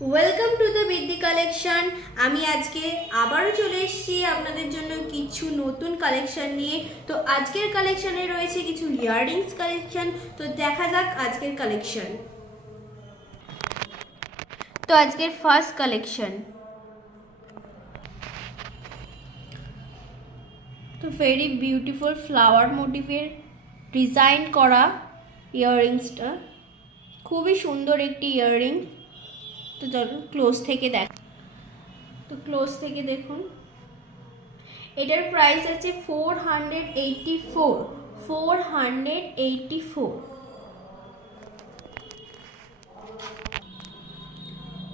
Welcome to the বিদ্যি collection. আমি আজকে আবারও চলে এসেছি আপনাদের জন্য কিছু নতুন কালেকশন নিয়ে। তো আজকের কালেকশনে রয়েছে কিছু ইয়াররিংস কালেকশন। তো দেখা যাক আজকের কালেকশন। তো আজকের ফার্স্ট কালেকশন, তো ভেরি বিউটিফুল ফ্লাওয়ার মোটিভের ডিজাইন করা ইয়াররিংসটা, খুবই সুন্দর একটি ইয়াররিং। তো চলুন ক্লোজ থেকে দেখুন। এটার প্রাইস আছে 484।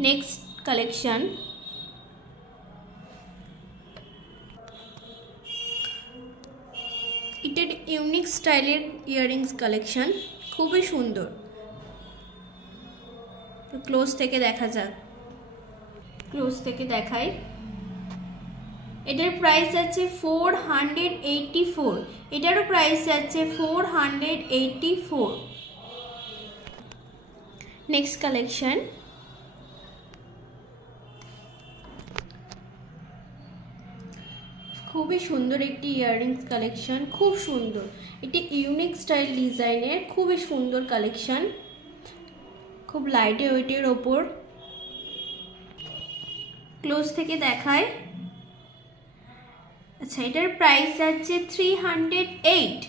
নেক্সট কালেকশন, এটার ইউনিক স্টাইলের ইয়াররিংস কালেকশন, খুবই সুন্দর। তো ক্লোজ থেকে দেখা যাক, ক্লোজ থেকে দেখাই। এটার প্রাইস আছে 484। এটারও প্রাইস আছে 484। নেক্সট কালেকশন, খুবই সুন্দর একটি ইয়াররিংস কালেকশন, খুব সুন্দর। এটি ইউনিক স্টাইল ডিজাইনের খুবই সুন্দর কালেকশন, খুব লাইট ওয়েটের ওপর। ক্লোজ থেকে দেখায়। আচ্ছা, এটার প্রাইস আছে 308।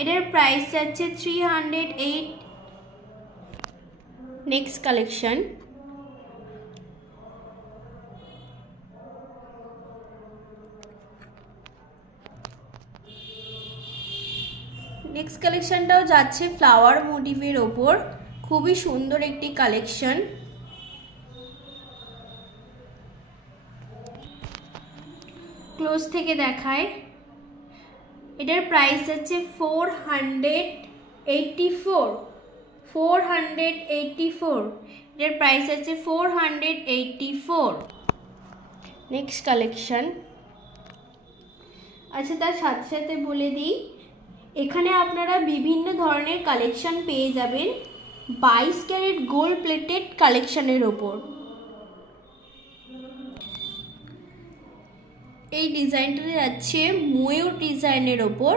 এটার প্রাইস আছে 308। নেক্সট কালেকশন, নেক্সট কালেকশনটাও যাচ্ছে ফ্লাওয়ার মোটিভের ওপর, খুবই সুন্দর একটি কালেকশন। ক্লোজ থেকে দেখায়। এটার প্রাইস আছে 484। এটার প্রাইস আছে 484। Next collection. আচ্ছা, তার সাথে সাথে বলে দিই, এখানে আপনারা বিভিন্ন ধরনের কালেকশন পেয়ে যাবেন 22 ক্যারেট গোল্ড প্লেটেড কালেকশনের ওপর। এই ডিজাইনটা যাচ্ছে ময়ূর ডিজাইনের ওপর,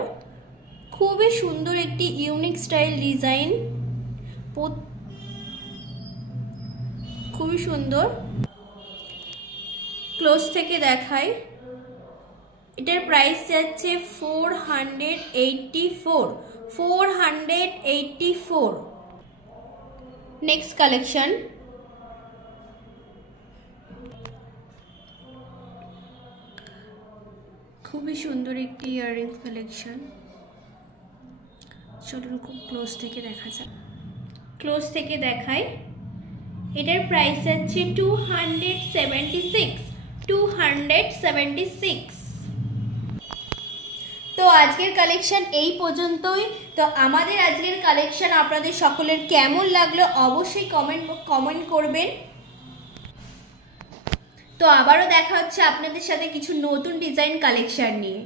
খুবই সুন্দর একটি ইউনিক স্টাইল ডিজাইন, খুবই সুন্দর। ক্লোজ থেকে দেখাই। এটার প্রাইস যাচ্ছে 484। নেক্সট কালেকশন, খুবই সুন্দর একটি ইয়াররিংস কালেকশন। চলুন খুব ক্লোজ থেকে দেখা যাক, ক্লোজ থেকে দেখাই। এটার প্রাইস আছে 276। তো আজকের কালেকশন এই পর্যন্তই। তো আমাদের আজকের কালেকশন আপনাদের সকলের কেমন লাগলো অবশ্যই কমেন্ট করবেন। তো আবারও দেখা হচ্ছে আপনাদের সাথে কিছু নতুন ডিজাইন কালেকশন নিয়ে।